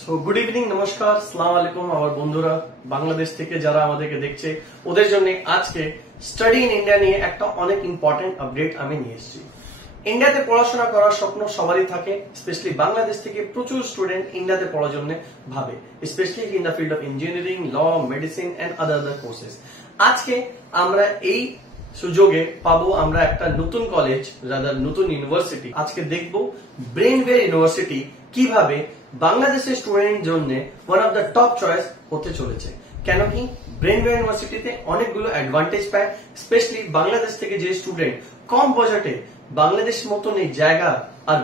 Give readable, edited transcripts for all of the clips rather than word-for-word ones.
So good evening, নমস্কার, আসসালামু আলাইকুম আমার বন্ধুরা বাংলাদেশ থেকে যারা আমাদেরকে দেখছে ওদের জন্য আজকে স্টাডি ইন ইন্ডিয়া নিয়ে একটা অনেক ইম্পর্টেন্ট আপডেট আমি নিয়ে এসেছি। ইন্ডিয়াতে পড়াশোনা করার স্বপ্ন সবারই থাকে, স্পেশালি বাংলাদেশ থেকে প্রচুর স্টুডেন্ট ইন্ডিয়াতে পড়ার জন্য ভাবে, specially in the field of engineering, law, medicine and other courses. আজকে আমরা এই সুযোগে পাবো আমরা একটা নতুন কলেজ, রাদার নতুন ইউনিভার্সিটি। আজকে দেখবো ব্রেনওয়্যার ইউনিভার্সিটি কিভাবে বাংলাদেশের স্টুডেন্ট জন্য one of the top choice হতে চলেছে। কেন কি ব্রেনওয়্যার ইউনিভার্সিটিতে অনেকগুলো অ্যাডভান্টেজ পায়, স্পেশালি বাংলাদেশ থেকে যে স্টুডেন্ট কম বাজেটে বাংলাদেশ মতন এই জায়গা আর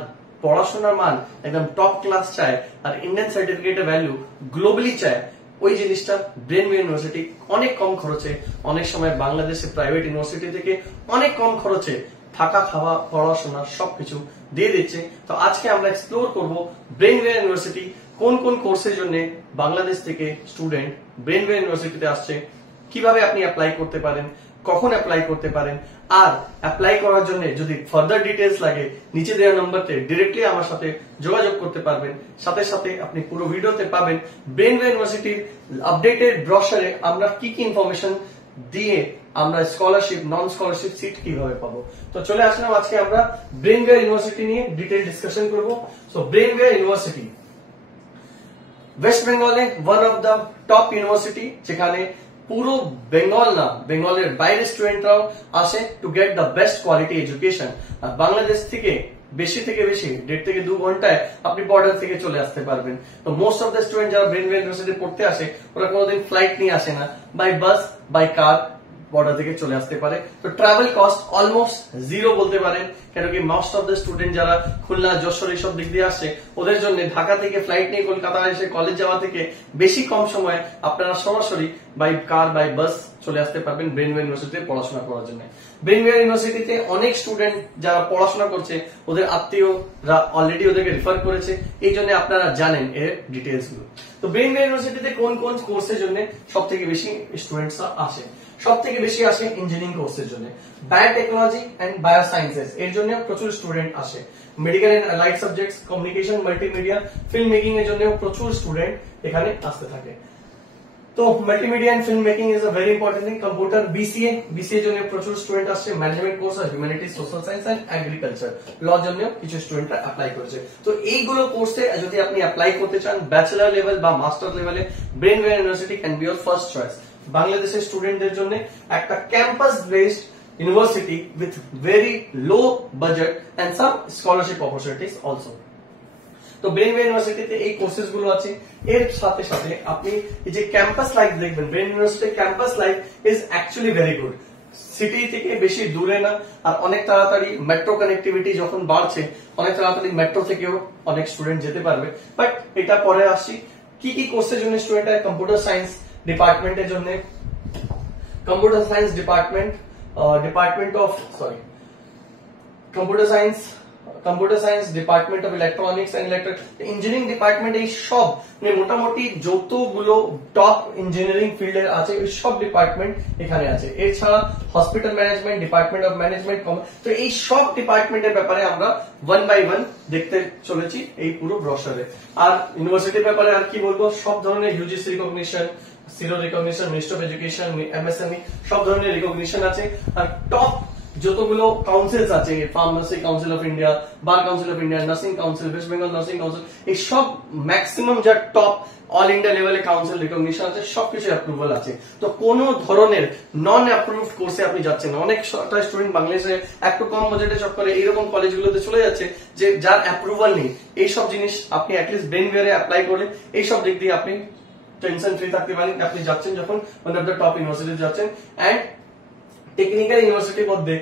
পড়াশোনার মান একদম টপ ক্লাস চায় আর ইন্ডিয়ান সার্টিফিকেটের ভ্যালু গ্লোবালি চায়, ওই জিনিসটা ব্রেনওয়্যার ইউনিভার্সিটি অনেক কম খরচে, অনেক সময় বাংলাদেশের প্রাইভেট ইউনিভার্সিটি থেকে অনেক কম খরচে থাকা, খাওয়া, পড়াশোনা সবকিছু দিয়ে দিচ্ছে। তো আজকে আমরা এক্সপ্লোর করব ব্রেনওয়্যার ইউনিভার্সিটি কোন কোন কোর্সের জন্য বাংলাদেশ থেকে স্টুডেন্ট ব্রেনওয়্যার ইউনিভার্সিটিতে আসছে, কিভাবে আপনি অ্যাপ্লাই করতে পারেন, কখন অ্যাপ্লাই করতে পারেন, আর অ্যাপ্লাই করার জন্য যদি ফার্দার ডিটেলস লাগে নিচে দেওয়া নম্বরতে ডিরেক্টলি আমার সাথে যোগাযোগ করতে পারবেন। সাথে সাথে আপনি পুরো ভিডিওতে পাবেন ব্রেনওয়্যার ইউনিভার্সিটির আপডেটেড ব্রোশারে আমরা কি কি ইনফরমেশন দিয়ে আমরা স্কলারশিপ, নন স্কলারশিপ সিট কিভাবে পাবো। তো চলে আসলাম আজকে আমরা ব্রেনওয়্যার ইউনিভার্সিটি নিয়ে ডিটেইল ডিসকাশন করব। সো ব্রেনওয়্যার ইউনিভার্সিটি ওয়েস্ট বেঙ্গলে one of the top university, যেখানে পুরো বেঙ্গল না বেঙ্গলের বাইরের স্টুডেন্টরাও আসে to get the best quality education. আর বাংলাদেশ থেকে বেশি থেকে বেশি 1.5 থেকে 2 ঘন্টায় আপনি বর্ডার থেকে চলে আসতে পারবেন। তো মোস্ট অফ দ্য স্টুডেন্ট যারা ব্রেনওয়্যার ইউনিভার্সিটি পড়তে আসে ওরা কোনোদিন ফ্লাইট নিয়ে আসে না, by bus, by car border থেকে চলে আসতে পারে। তো ট্রাভেল কস্ট অলমোস্ট জিরো বলতে পারেন, কেন কি মোস্ট অফ দ্য স্টুডেন্ট যারা খুলনা, যশোর এইসব দিক দিয়ে আসছে ওদের জন্য ঢাকা থেকে ফ্লাইট নিয়ে কলকাতা এসে কলেজ যাওয়া থেকে বেশি কম সময়ে আপনারা সরাসরি বাই কার, বাই বাস চলে আসতে পারবেন ব্রেনওয়্যার ইউনিভার্সিটিতে পড়াশোনা করার জন্য। ব্রেনওয়্যার ইউনিভার্সিটিতে অনেক স্টুডেন্ট যারা পড়াশোনা করছে ওদের আত্মীয়রা অলরেডি ওদেরকে রেফার করেছে, এই জন্য আপনারা জানেন এর ডিটেলস গুলো। তো ব্রেনওয়্যার ইউনিভার্সিটিতে কোন কোন কোর্সের জন্য সব থেকে বেশি স্টুডেন্টসরা আসে? সব থেকে বেশি আসে ইঞ্জিনিয়ারিং কোর্সের জন্য, বায়োটেকনোলজি এন্ড বায়োসায়েন্সেস এর জন্য প্রচুর স্টুডেন্ট আসে, medical and allied subjects, communication, multimedia, film making এর জন্য প্রচুর স্টুডেন্ট এখানে আসতে থাকে। তো multimedia and film making is a very important thing. Computer, BCA জন্য প্রচুর স্টুডেন্ট আসছে, ম্যানেজমেন্ট কোর্স আর humanities, social science and agriculture, law জন্য কিছু স্টুডেন্টরা অ্যাপ্লাই করেছে। তো এইগুলো কোর্সে যদি আপনি অ্যাপ্লাই করতে চান ব্যাচেলর লেভেল বা মাস্টার লেভেলে, Brainware university can be your first choice. বাংলাদেশের স্টুডেন্টদের জন্য একটা campus based university with very low budget and some scholarship opportunities also. তো ব্রেনওয়্যার ইউনিভার্সিটিতে এই কোর্সেস গুলো আছে। এর সাথে সাথে আপনি এই যে ক্যাম্পাস লাইফ দেখবেন, ব্রেন ইউনিভার্সিটির campus life is actually very good. City থেকে বেশি দূরে না, আর অনেক তাড়াতাড়ি মেট্রো কানেক্টিভিটি যখন বাড়ছে অনেক তাড়াতাড়ি মেট্রো থেকেও অনেক স্টুডেন্ট যেতে পারবে। বাট এটা পরে আসি, কি কি কোর্সের জন্য স্টুডেন্ট হয়। কম্পিউটার সায়েন্স ডিপার্টমেন্টের জন্য, computer science computer science department of electronics and engineering department, এই সব মোটামুটি যতগুলো টপ ইঞ্জিনিয়ারিং ফিল্ডের আছে ওই সব ডিপার্টমেন্ট এখানে আছে। এছাড়া hospital management, department of management, তো এই সব ডিপার্টমেন্টের ব্যাপারে আমরা 1 বাই 1 দেখতে চলেছি এই পুরো ব্রোশারে। আর ইউনিভার্সিটির ব্যাপারে আর কি বলবো, সব ধরনের UGC recognition, সিরো recognition, ministry of education, MSME সব ধরনের রিকগনিশন আছে। আর টপ যতগুলো কাউন্সিলস আছে, pharmacy council of India, bar council of India, nursing council, West Bengal nursing council, এই সব ম্যাক্সিমাম যা টপ অল ইন্ডিয়া লেভেলে কাউন্সিল রিকগনিশন আছে, সবকিছু অ্যাপ্রুভাল আছে। তো কোনো ধরনের নন অ্যাপ্রুভড কোর্সে আপনি যাচ্ছেন না। অনেক স্টুডেন্ট বাংলাদেশে একটু কম বাজেটে চক্করে এইরকম কলেজগুলোতে চলে যাচ্ছে যে যার অ্যাপ্রুভাল নেই। এইসব জিনিস আপনি অ্যাটলিস্ট ব্রেনওয়্যারে অ্যাপ্লাই করলে এইসব দিক দিয়ে আপনি টেনশন ফ্রি থাকতে পারেন। আপনি যাচ্ছেন যখন ওয়ান অফ দ্য টপ ইউনিভার্সিটিতে যাচ্ছেন। এন্ড টেকনিক্যাল ইউনিভার্সিটির মধ্যে,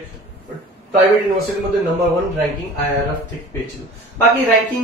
প্রাইভেট ইউনিভার্সিটির মধ্যে নাম্বার 1 র্যাঙ্কিং আইআরএফ থেকে পেয়েছিল। বাকি র্যাঙ্কিং,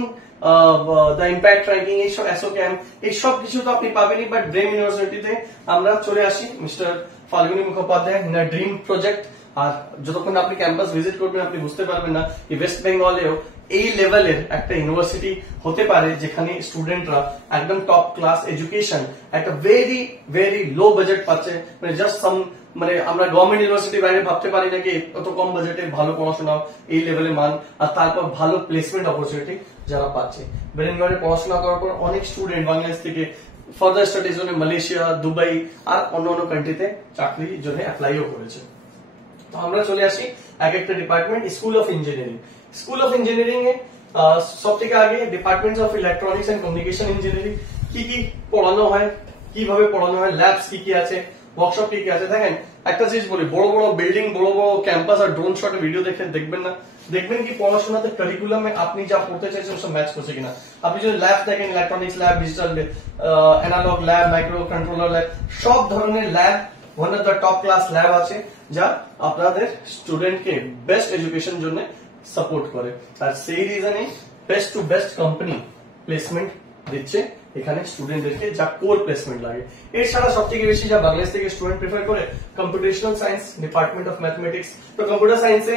দ্য ইম্প্যাক্ট র্যাঙ্কিং, এইসব অ্যাসোক্যাম, এই সব কিছু তো আপনি পাবেনই। বাট ব্রেন ইউনিভার্সিটিতে আমরা চলে আসি মিস্টার ফাল্গুনী মুখোপাধ্যায়, না ড্রিম প্রজেক্ট। আর যতক্ষণ আপনি ক্যাম্পাস ভিজিট করবেন আপনি বুঝতে পারবেন না এই ওয়েস্ট বেঙ্গলেও এই লেভেলের একটা ইউনিভার্সিটি হতে পারে যেখানে স্টুডেন্টরা একদম টপ ক্লাস এডুকেশন একটা ভেরি ভেরি লো বাজেট পাচ্ছে, মানে জাস্ট সাম, মানে আমরা গভর্নমেন্ট ইউনিভার্সিটির বাইরে ভাবতে পারি নাকি এত কম বাজেটে ভালো পড়াশোনা, এই লেভেলের মান, আর তারপর ভালো প্লেসমেন্ট অপরচুনিটি যারা পাচ্ছে। বেরেনগড়ে পড়াশোনা করার পর অনেক স্টুডেন্ট বাংলাদেশ থেকে ফার্দার স্টাডিজ জন্য মালয়েশিয়া, দুবাই আর অন্য অন্য কান্ট্রিতে চাকরির জন্য অ্যাপ্লাইও করেছে। তো আমরা চলে আসি এক একটা department. School of engineering, school of engineering এ সব থেকে আগে department of electronics and communication engineering কি কি পড়ানো হয়, কিভাবে পড়ানো হয়, ল্যাবস কি কি আছে, ওয়ার্কশপ কি কি আছে। দেখেন একটা জিনিস বলি, বড় বড় বিল্ডিং, বড় বড় ক্যাম্পাস আর ড্রোন শট ভিডিও দেখে দেখবেন না, দেখবেন কি পড়াশোনাতে কারিকুলামে আপনি যা পড়তে চাইছেন সব ম্যাচ করছে কিনা। আপনি যদি ল্যাব দেখেন, electronics lab, digital analog lab, microcontroller lab, সব ধরনের lab, one of the top class lab আছে যা আপনাদের স্টুডেন্টকে বেস্ট এডুকেশন জন্য সাপোর্ট করে। আর সেই রিজনে best to best company placement দিচ্ছে এখানে স্টুডেন্টদেরকে, যা কোর প্লেসমেন্ট লাগে। এছাড়া সব থেকে বেশি যা বাংলাদেশ থেকে স্টুডেন্ট প্রেফার করে computational science, department of mathematics. তো কম্পিউটার সায়েন্সে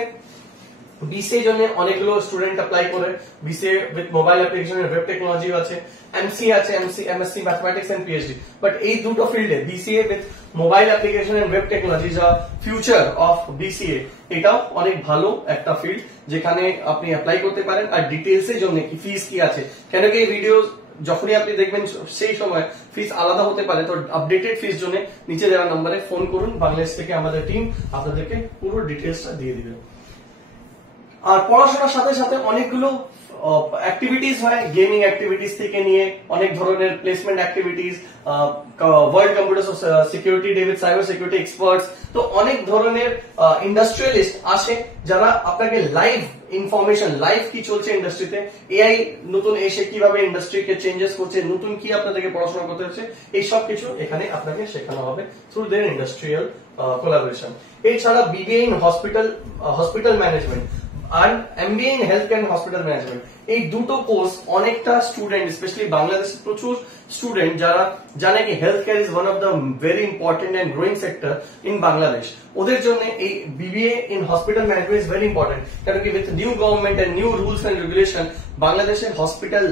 বিসিএ জন্য অনেকগুলো স্টুডেন্ট অ্যাপ্লাই করে, BCA with mobile application and web technology আছে, এমসি আছে, MSc mathematics and PhD. But এই দুটো ফিল্ডে BCA with mobile application and web technology যা ফিউচার অফ বিসিএ, এটাও অনেক ভালো একটা ফিল্ড যেখানে আপনি অ্যাপ্লাই করতে পারেন। আর ডিটেলস এর জন্য কি ফিস কি আছে, কেন কি এই ভিডিও যখনই আপনি দেখবেন সেই সময় ফিস আলাদা হতে পারে, তো আপডেটেড ফিস জন্য নিচে দেওয়া নম্বরে ফোন করুন, বাংলাদেশ থেকে আমাদের টিম আপনাদেরকে পুরো ডিটেলসটা দিয়ে দিবে। আর পড়াশোনার সাথে সাথে অনেকগুলো অ্যাক্টিভিটিস হয়, গেমিং অ্যাক্টিভিটিস থেকে নিয়ে অনেক ধরনের placement activities, world computer security day with cyber security experts. তো অনেক ধরনের ইন্ডাস্ট্রিয়ালিস্ট আসে যারা আপনাকে লাইভ ইনফরমেশন, লাইভ কি চলছে ইন্ডাস্ট্রিতে, এআই নতুন এসে কিভাবে ইন্ডাস্ট্রিকে চেঞ্জেস করছে, নতুন কি আপনাদেরকে পড়াশোনা করতে হচ্ছে, এই সব কিছু এখানে আপনাকে শেখানো হবে থ্রু দেয়ার ইন্ডাস্ট্রিয়াল কোলাবোরেশন। এছাড়া বিবিএ ইন হসপিটাল ম্যানেজমেন্ট আর MBA in health care hospital management, এই দুটো কোর্স অনেকটা স্টুডেন্ট, স্পেশালি বাংলাদেশের প্রচুর স্টুডেন্ট যারা জানে কি health care is one of the very important and growing sector in Bangladesh, ওদের জন্য এই BBA in hospital management is very important. কারণ কি with new government and new rules and regulation বাংলাদেশের হসপিটাল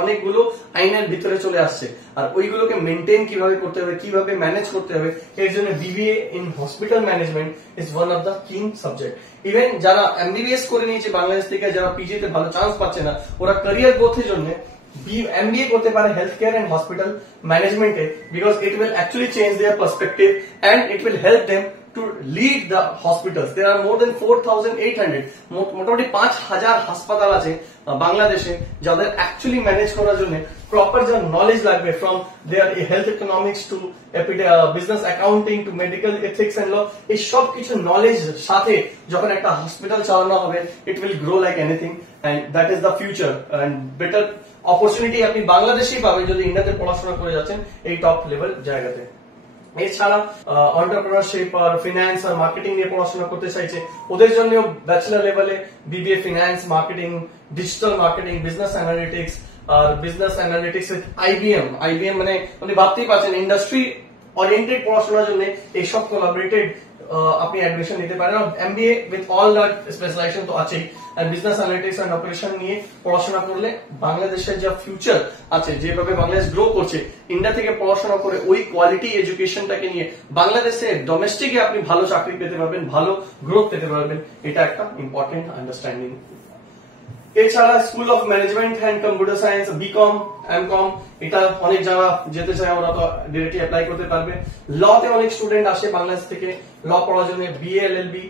অনেকগুলো আইনের ভিতরে চলে আসছে, আর ওইগুলোকে মেনটেন কিভাবে করতে হবে, কিভাবে ম্যানেজ করতে হবে, এর জন্য BBA in hospital management is one of the king subject. Even যারা এমবিবিএস করে নিয়েছে বাংলাদেশ থেকে, যারা পিজিতে ভালো চান্স পাচ্ছে না, ওরা ক্যারিয়ার গ্রোথের জন্য MBA করতে পারে হেলথ কেয়ার এন্ড হসপিটাল ম্যানেজমেন্টে, because it will actually change their perspective and it will help them to lead the hospitals. There are more than 4,800, মোটামুটি 5,000 হাসপাতাল আছে বাংলাদেশে, যাদের অ্যাকচুয়ালি ম্যানেজ করার জন্য প্রপার যা নলেজ লাগবে, from their health economics to business accounting to medical ethics and law, এই সব কিছু নলেজ সাথে যখন একটা হসপিটাল চালানো হবে, it will grow like anything, and that is the future. And better opportunity আপনি বাংলাদেশেই পাবেন যদি ইন্ডিয়াতে পড়াশোনা করে যাচ্ছেন এই টপ লেভেল জায়গাতে। এছাড়া এন্টারপ্রেনারশিপ আর ফিনান্স আর মার্কেটিং নিয়ে পড়াশোনা করতে চাইছে, ওদের জন্য ব্যাচেলর লেভেলে BBA finance, marketing, digital marketing, business analytics আর বিজনেস অ্যানালিটিক্স উইথ আইবিএম মানে আপনি ভাবতেই পারছেন ইন্ডাস্ট্রি ওরিয়েন্টেড পড়াশোনার জন্য এইসব কোলাবোরেটেড আপনি অ্যাডমিশন নিতে পারেন। MBA with all that specialization তো আছেই, আর বিজনেস অ্যানালিটিক্স এন্ড অপারেশন নিয়ে পড়াশোনা করলে বাংলাদেশের যা ফিউচার আছে, যেভাবে বাংলাদেশ গ্রো করছে, ইন্ডিয়া থেকে পড়াশোনা করে ওই কোয়ালিটি এডুকেশনটাকে নিয়ে বাংলাদেশে ডোমেস্টিকে আপনি ভালো চাকরি পেতে পারবেন, ভালো গ্রোথ পেতে পারবেন, এটা একটা ইম্পর্টেন্ট আন্ডারস্ট্যান্ডিং। এছাড়া school of management and computer science, BCom, MCom, এটা অনেক যারা যেতে চায় ওরা তো ডিরেক্টলি অ্যাপ্লাই করতে পারবে। লতে অনেক স্টুডেন্ট আসে বাংলাদেশ থেকে ল পড়ার জন্য, BA LLB,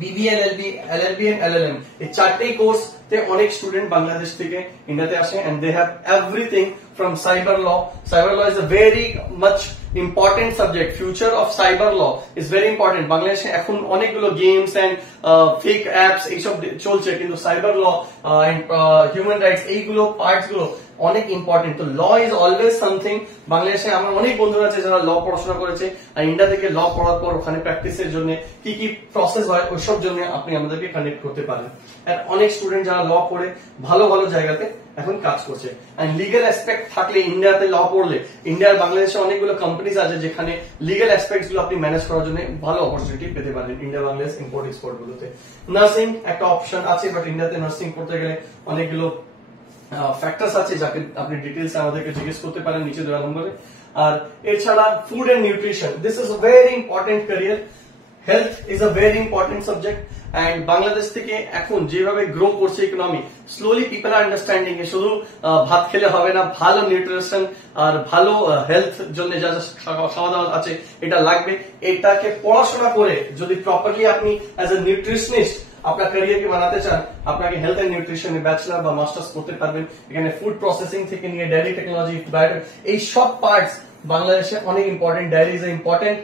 BBA LLB, LLB and LLM, এই চারটেই কোর্স তে অনেক স্টুডেন্ট বাংলাদেশ থেকে ইন্ডিয়াতে আসে, and they have everything from cyber law. Cyber law is a very much important subject, future of cyber law is very important. বাংলাদেশে এখন অনেকগুলো গেমস এন্ড ফেক অ্যাপস এইসব চলছে, কিন্তু cyber law and human rights এইগুলো parts গুলো অনেক important. তো ল ইজ অলওয়েজ সামথিং। বাংলাদেশে আমার অনেক বন্ধুরা আছে যারা ল পড়াশোনা করেছে, আর ইন্ডিয়া থেকে ল পড়ার পর ওখানে প্র্যাকটিসের জন্য কি কি প্রসেস হয় ওইসব জন্য আপনি আমাদেরকে কানেক্ট করতে পারেন। আর অনেক স্টুডেন্ট যারা ল পড়ে ভালো ভালো জায়গাতে এখন কাজ করছে। এন্ড লিগ্যাল অ্যাসপেক্ট থাকলে, ইন্ডিয়াতে ল পড়লে, ইন্ডিয়ার বাংলাদেশে অনেকগুলো কোম্পানিজ আছে যেখানে লিগ্যাল অ্যাসপেক্টস গুলো আপনি ম্যানেজ করার জন্য ভালো অপরচুনিটি পেতে পারেন ইন্ডিয়া বাংলাদেশ ইম্পোর্ট এক্সপোর্ট গুলোতে। নার্সিং একটা অপশন আছে, বাট ইন্ডিয়াতে নার্সিং করতে গেলে অনেকগুলো ফ্যাক্টরস আছে যাকে আপনি ডিটেইলস আমাদেরকে জিজ্ঞেস করতে পারেন নিচে দেওয়া নম্বরে। আর এছাড়া food and nutrition, this is a very important career. Health is a very important subject. And Bangladesh থেকে এখন যেভাবে গ্রো করছে ইকোনমি, স্লোলি পিপল আর আন্ডারস্ট্যান্ডিং এ শুধু ভাত খেলে হবে না, ভালো নিউট্রিশন আর ভালো হেলথ জন্য যা যা খাওয়া দাওয়া আছে এটা লাগবে। এটাকে পড়াশোনা করে যদি প্রপারলি আপনি অ্যাজ এ নিউট্রিশনিস্ট আপনার ক্যারিয়ারকে বানাতে চান, আপনাকে হেলথ এন্ড নিউট্রিশনে ব্যাচেলর বা মাস্টার্স করতে পারবেন। এখানে ফুড প্রসেসিং থেকে নিয়ে ডেয়ারি টেকনোলজি, বায়োটেক, এই সব পার্টস বাংলাদেশে অনেক important. Dairy is a important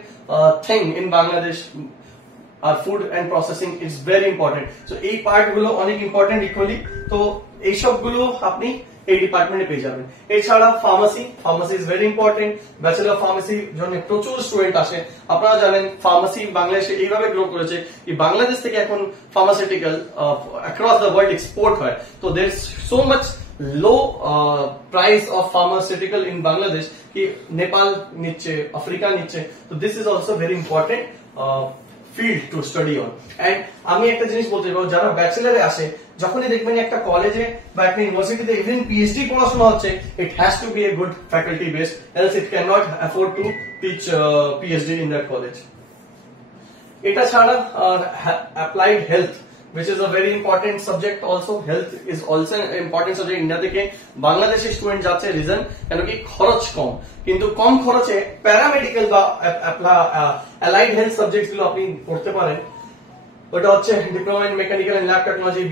thing in Bangladesh. আর food and processing is very important. So এই পার্ট গুলো অনেক ইম্পর্টেন্ট ইকুয়ালি। তো এই সবগুলো আপনি এই ডিপার্টমেন্টে পেয়ে যাবেন। এছাড়া pharmacy, pharmacy is very important. Bachelor pharmacy জন্য প্রচুর স্টুডেন্ট আসে। আপনারা জানেন ফার্মাসি বাংলাদেশে এইভাবে গ্রো করেছে কি বাংলাদেশ থেকে এখন pharmaceutical across the world export হয়। তো there is so much low price of pharmaceutical in Bangladesh কি নেপাল নিচ্ছে, আফ্রিকা নিচ্ছে। তো this is also very important field to study on. And আমি একটা জিনিস বলতে চাইবো, যারা ব্যাচেলারে আসে, যখনই দেখবেন একটা কলেজে বা একটা ইউনিভার্সিটিতে ইভেন পিএইচডি পড়াশোনা হচ্ছে, it has to be a good faculty base, else it can not afford to teach PhD in that college. এটা ছাড়া applied health, which is a very important subject also. Health is also an important subject. India থেকে বাংলাদেশের student যাচ্ছে, reason কেন কি খরচ কম, কিন্তু কম খরচে প্যারামেডিক্যাল বা অ্যালাইড হেলথ সাবজেক্টস গুলো আপনি পড়তে পারেন। ওটা হচ্ছে diploma in mechanical and lab technology,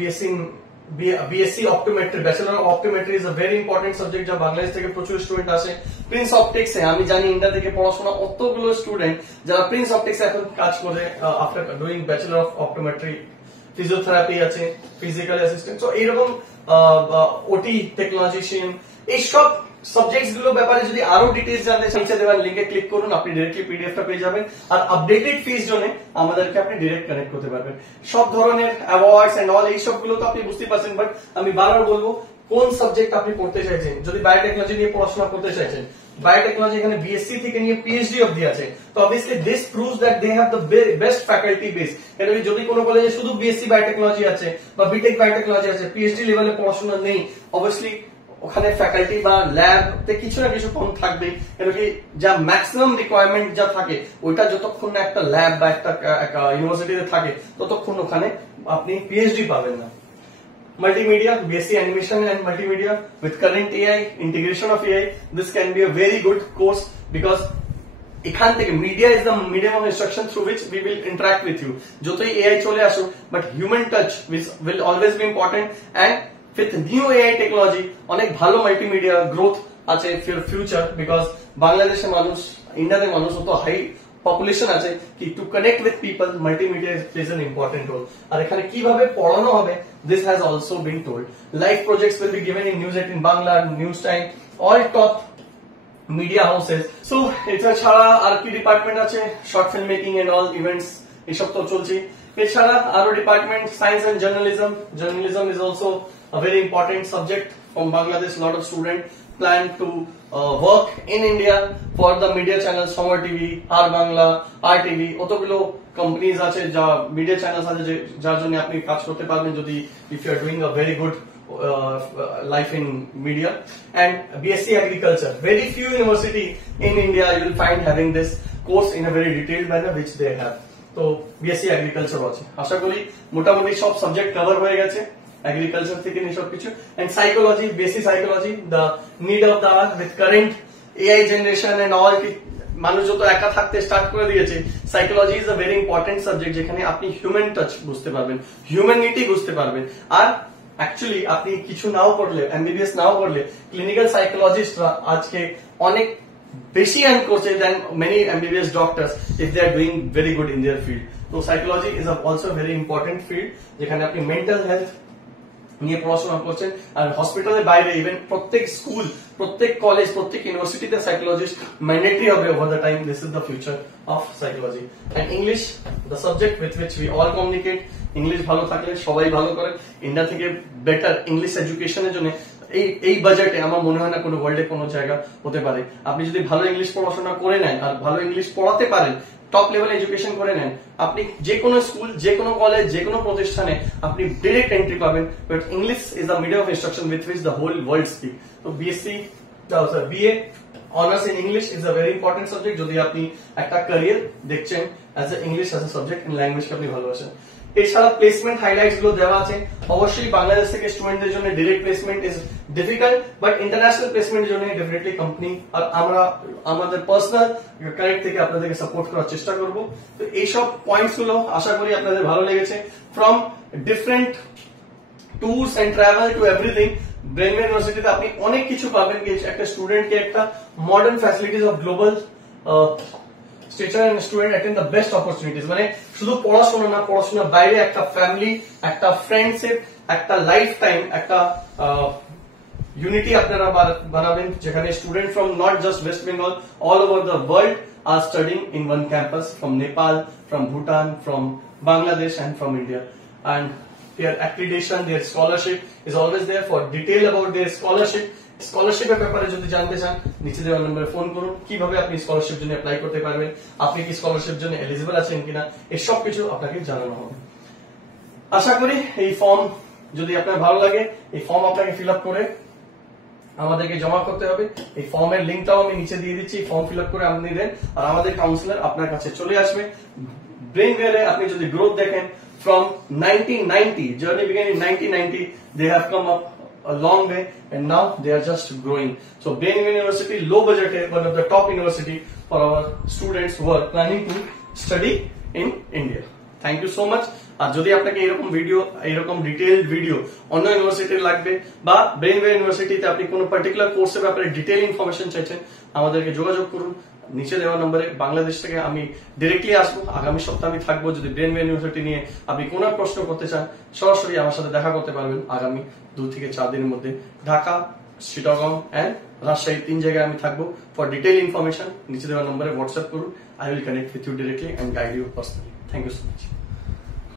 BSc optometry, bachelor of optometry is a very important subject, যা বাংলাদেশ থেকে প্রচুর স্টুডেন্ট আসে। প্রিন্স অপটিক্স এ আমি জানি ইন্ডিয়া থেকে পড়াশোনা অতগুলো স্টুডেন্ট যারা প্রিন্স অপটিক্স এখন কাজ করে after doing bachelor of optometry. Physiotherapy আছে, ফিজিক্যাল অ্যাসিস্ট্যান্ট, তো এইরকম ওটি টেকনোলজিশিয়ান, এইসব সাবজেক্টস গুলো ব্যাপারে যদি আরো ডিটেইলস জানতে চান, নিচে দেওয়া লিংকে ক্লিক করুন, আপনি ডাইরেক্টলি পিডিএফটা পেয়ে যাবেন। আর আপডেটেড ফিস জন্য আমাদেরকে আপনি ডাইরেক্ট কানেক্ট করতে পারবেন। সব ধরনের অ্যাওয়ার্ডস এন্ড অল এইসব গুলো তো আপনি বুঝতে পারছেন, বাট আমি বারবার বলবো কোন সাবজেক্ট আপনি পড়তে চাইছেন। যদি বায়োটেকনোলজি নিয়ে পড়াশোনা করতে চাইছেন, বায়োটেকনোলজি এখানে বিএসসি থেকে নিয়ে পিএইচডি অবধি আছে, তো obviously this proves that they have the best faculty base. এর যদি কোনো কলেজে শুধু বিএসসি বায়োটেকনোলজি আছে বা বিটেক বায়োটেকনোলজি আছে, পিএইচডি লেভেলে পড়াশোনা নেই, অবভিয়াসলি ওখানে ফ্যাকাল্টি বা ল্যাব তে কিছু না কিছু কম থাকবে। এরকম যা ম্যাক্সিমাম রিকোয়ারমেন্ট যা থাকে, ওইটা যতক্ষণ না একটা ল্যাব বা একটা ইউনিভার্সিটিতে থাকে, ততক্ষণ ওখানে আপনি পিএইচডি পাবেন না। Multimedia, BSc Animation and Multimedia with current AI, integration of AI, this can be a very good course because এখান থেকে media is the medium of instruction through which we will interact with you. যতই AI চলে আসুক, but human touch will always be important, and with new AI technology অনেক ভালো multimedia growth আছে for future, because বাংলাদেশের মানুষ, ইন্ডিয়াতে মানুষ অত হাই পপুলেশন আছে কি to connect with people, multimedia plays an important role. আর এখানে কিভাবে পড়ানো হবে, this has also been told. Live projects will be given in News 18 Bangla, News Time, all top media houses. So এটা ছাড়া আর কি ডিপার্টমেন্ট আছে, short film making and all events, এসব তো চলছে। এছাড়া আরো department science and journalism, journalism is also a very important subject from Bangladesh. Lot of students plan to work in India for the media channels, Samar TV, R Bangla, RTV, অতগুলো companies আছে যা media channels আছে যার জন্য আপনি কাজ করতে পারবেন যদি if you are doing a very good life in media. And BSc Agriculture, very few university in India you will find having this course in a very detailed manner which they have. তো BSc Agriculture আছে, আশা করি মোটামুটি সব subject cover হয়ে গেছে agriculture থেকে নিয়ে সবকিছু। And psychology, basic psychology, the need of the hour with current AI generation and all, মানুষ যত একা থাকতে স্টার্ট করে দিয়েছে, psychology is a very important subject যেখানে আপনি হিউম্যান টাচ বুঝতে পারবেন, হিউম্যানিটি বুঝতে পারবেন। আর অ্যাকচুয়ালি আপনি কিছু নাও করলে, এমবিবিএস নাও করলে, ক্লিনিক্যাল সাইকোলজিস্টরা আজকে অনেক বেশি আর্ন করছে than many MBBS doctors if they are doing very good in their field. তো psychology is also very important field যেখানে আপনি মেন্টাল হেলথ নিয়ে পড়াশোনা করছেন। আর হসপিটালের বাইরে ইভেন প্রত্যেক স্কুল, প্রত্যেক কলেজ, প্রত্যেক ইউনিভার্সিটিতে সাইকোলজিস্ট ম্যান্ডেটরি হবে over the time. This is the future of psychology. And English, the subject with which we all communicate. English ভালো থাকলে সবাই ভালো করে। ইন্ডিয়া থেকে বেটার ইংলিশ এডুকেশনের জন্য এই বাজেটে আমার মনে হয় না কোনো ওয়ার্ল্ডে কোনো জায়গা হতে পারে। আপনি যদি ভালো ইংলিশ পড়াশোনা করে নেন আর ভালো ইংলিশ পড়াতে পারেন, টপ লেভেল এডুকেশন করে নেন, আপনি যে কোনো স্কুল, যে কোনো কলেজ, যে কোনো প্রতিষ্ঠানে আপনি ডাইরেক্ট এন্ট্রি পাবেন। But English is the medium of instruction with which the whole world speak. তো BA honours in English is a very important subject যদি আপনি একটা ক্যারিয়ার দেখছেন as a English as a subject in ল্যাঙ্গুয়েজকে আপনি ভালোবাসেন। এছাড়া প্লেসমেন্ট হাইলাইটস গুলো দেওয়া আছে। অবশ্যই বাংলাদেশ থেকে স্টুডেন্টদের জন্য direct placement is difficult, but international প্লেসমেন্টের জন্য ডেফিনেটলি কোম্পানি আর আমরা আমাদের পার্সোনাল কানেক্ট থেকে আপনাদেরকে সাপোর্ট করার চেষ্টা করব। তো এইসব পয়েন্টস গুলো আশা করি আপনাদের ভালো লেগেছে। From different tours and travel to everything, Brainware ইউনিভার্সিটিতে আপনি অনেক কিছু পাবেন। একটা স্টুডেন্টকে একটা modern facilities of global stature and student attend the best opportunities. মানে শুধু পড়াশোনা না, পড়াশোনার বাইরে একটা ফ্যামিলি, একটা ফ্রেন্ডশিপ, একটা লাইফ টাইম, একটা ইউনিটি আপনারা বানাবেন, যেখানে student from not just West Bengal, all over the world are studying in one campus, from Nepal, from Bhutan, from Bangladesh and from India. And their accreditation, their scholarship is always there. For detail about their scholarship এর ব্যাপারে যদি জানতে চান, নিচে দেওয়া নম্বরে phone করুন। কিভাবে আপনি স্কলারশিপ জন্য অ্যাপ্লাই করতে পারবেন, আপনি কি স্কলারশিপ জন্য এলিজিবল আছেন কিনা, এই সব কিছু আপনাকে জানানো হবে। আশা করি এই ফর্ম যদি আপনার ভালো লাগে, এই ফর্ম আপনাকে ফিল আপ করে আমাদেরকে জমা করতে হবে। এই ফর্মের লিঙ্কটাও আমি নিচে দিয়ে দিচ্ছি। ফর্ম ফিল আপ করে আপনি দেন আর আমাদের কাউন্সিলর আপনার কাছে চলে আসবে। ব্রেনওয়ে আপনি যদি গ্রোথ দেখেন, from 1990, journey began in 1990, they have come up a long way and now they are just growing. So Brainwave University, low budget, one of the top university for our students who are planning to study in India. Thank you so much. আর যদি আপনাকে এরকম video, এরকম detailed video অন্য ইউনিভার্সিটির লাগবে বা ব্রেনওয়ে ইউনিভার্সিটিতে আপনি কোনো পার্টিকুলার কোর্সের ব্যাপারে ডিটেইল ইনফরমেশন চাইছেন, আমাদেরকে যোগাযোগ করুন নিচে দেওয়া নম্বরে। বাংলাদেশ থেকে আমি ডিরেক্টলি আসবো, আগামী সপ্তাহে আমি থাকবো। যদি ব্রেনওয়ে ইউনিভার্সিটি নিয়ে আপনি কোনো প্রশ্ন করতে চান, সরাসরি আমার সাথে দেখা করতে পারবেন। আগামী 2 থেকে 4 দিনের মধ্যে ঢাকা, চিটাগং এন্ড রাজশাহী 3 জায়গায় আমি থাকবো। ফর ডিটেইল ইনফরমেশন নিচে দেওয়া নম্বরে হোয়াটসঅ্যাপ করুন। I will connect with you directly and guide you personally. Thank you so much.